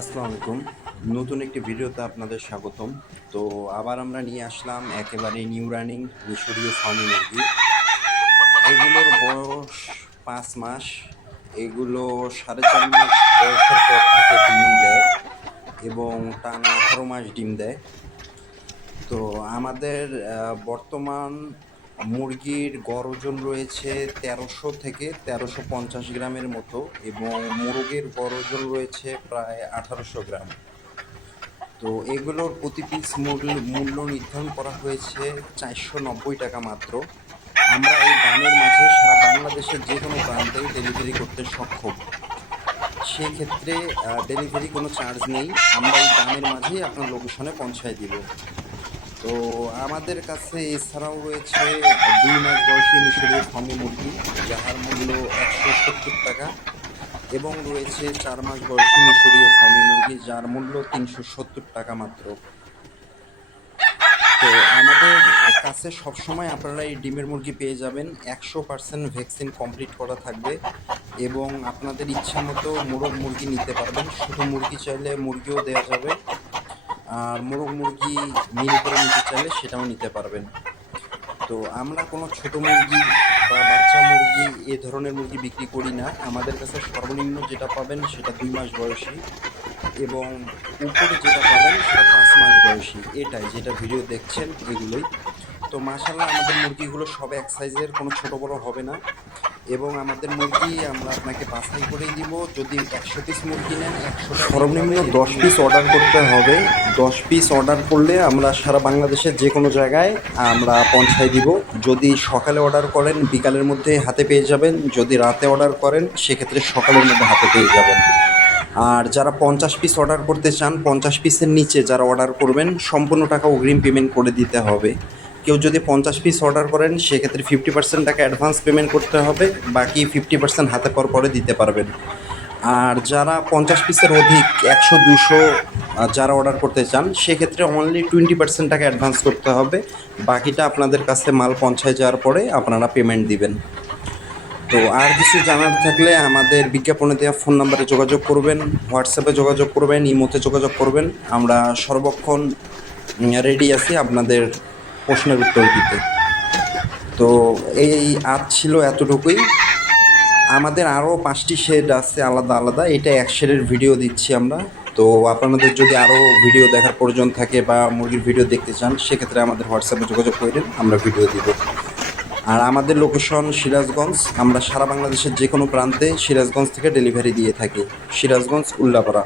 আসসালামু আলাইকুম। নতুন একটি ভিডিওতে আপনাদের স্বাগতম। তো আবার আমরা নিয়ে আসলাম একেবারে নিউ রানিং মিশরীয় ফার্মি মুরগি। এগুলোর বয়স ৫ মাস। এগুলো ৪.৫ মাস বয়সের পর থেকে ডিম দেয় এবং টানা ১৮ মাস ডিম দেয়। তো আমাদের বর্তমান মুরগির গড় ওজন রয়েছে ১৩০০ থেকে ১৩৫০ গ্রামের মতো এবং মোরগের গড় ওজন রয়েছে প্রায় ১৮০০ গ্রাম। তো এগুলোর প্রতি পিস মূল্য নির্ধারণ করা হয়েছে ৪৯০ টাকা মাত্র। আমরা এই দামের মাঝে সারা বাংলাদেশের যে কোনো প্রান্তেই ডেলিভারি করতে সক্ষম। সেক্ষেত্রে ডেলিভারি কোনো চার্জ নেই, আমরা এই দামের মাঝেই আপনার লোকেশনে পৌঁছায় দিব। তো আমাদের কাছে এছাড়াও রয়েছে ২ মাস বয়সী মিশরীয় ফার্মি মুরগি, যাহার মূল্য ১৭০ টাকা, এবং রয়েছে ৪ মাস বয়সী মিশরীয় ফার্মি মুরগি, যার মূল্য ৩৭০ টাকা মাত্র। তো আমাদের কাছে সবসময় আপনারা এই ডিমের মুরগি পেয়ে যাবেন। ১০০% ভ্যাকসিন কমপ্লিট করা থাকবে এবং আপনাদের ইচ্ছা মতো মোরগ মুরগি নিতে পারবেন। শুধু মুরগি চাইলে মুরগিও দেওয়া যাবে, আর মোরগ মুরগি মিনি করে নিতে চাইলে সেটাও নিতে পারবেন। তো আমরা কোনো ছোট মুরগি বা বাচ্চা মুরগি এ ধরনের মুরগি বিক্রি করি না। আমাদের কাছে সর্বনিম্ন যেটা পাবেন সেটা ২ মাস বয়সী এবং উপরে যেটা পাবেন সেটা ৫ মাস বয়সী। এটাই যেটা ভিডিও দেখছেন এগুলোই। তো মাশাআল্লাহ আমাদের মুরগিগুলো সব এক সাইজের, কোনো ছোট বড় হবে না। এবং আমাদের মুরগি আমরা আপনাকে বাছাই করেই দিব। যদি ১০০ পিস মুরগি নেন, ১০০টা সর্বনিম্ন ১০ পিস অর্ডার করতে হবে। ১০ পিস অর্ডার করলে আমরা সারা বাংলাদেশের যে কোনো জায়গায় আমরা পৌঁছায় দিব। যদি সকালে অর্ডার করেন বিকালের মধ্যে হাতে পেয়ে যাবেন, যদি রাতে অর্ডার করেন সেক্ষেত্রে সকালের মধ্যে হাতে পেয়ে যাবেন। আর যারা ৫০ পিস অর্ডার করতে চান, ৫০ পিসের নিচে যারা অর্ডার করবেন সম্পূর্ণ টাকা অগ্রিম পেমেন্ট করে দিতে হবে। কেউ যদি ৫০ পিস অর্ডার করেন সেক্ষেত্রে 50% টাকা অ্যাডভান্স পেমেন্ট করতে হবে, বাকি 50% হাতে পাওয়ার পরে দিতে পারবেন। আর যারা ৫০ পিসের অধিক ১০০-২০০ যারা অর্ডার করতে চান সেক্ষেত্রে অনলি 20% টাকা অ্যাডভান্স করতে হবে, বাকিটা আপনাদের কাছে মাল পৌঁছায় যাওয়ার পরে আপনারা পেমেন্ট দিবেন। তো আর কিছু জানার থাকলে আমাদের বিজ্ঞাপনে দেওয়া ফোন নাম্বারে যোগাযোগ করবেন, হোয়াটসঅ্যাপে যোগাযোগ করবেন, ইমোতে যোগাযোগ করবেন। আমরা সর্বক্ষণ রেডি আছি আপনাদের প্রশ্নের উত্তর দিতে। তো এই আজ ছিল এতটুকুই। আমাদের আরও 5টি শেড আছে আলাদা আলাদা, এটা এক শেডের ভিডিও দিচ্ছি আমরা। তো আপনাদের যদি আরও ভিডিও দেখার প্রয়োজন থাকে বা মুরগির ভিডিও দেখতে চান সেক্ষেত্রে আমাদের হোয়াটসঅ্যাপে যোগাযোগ করেন, আমরা ভিডিও দিব। আর আমাদের লোকেশন সিরাজগঞ্জ। আমরা সারা বাংলাদেশের যে কোনো প্রান্তে সিরাজগঞ্জ থেকে ডেলিভারি দিয়ে থাকি। সিরাজগঞ্জ, উল্লাপাড়া।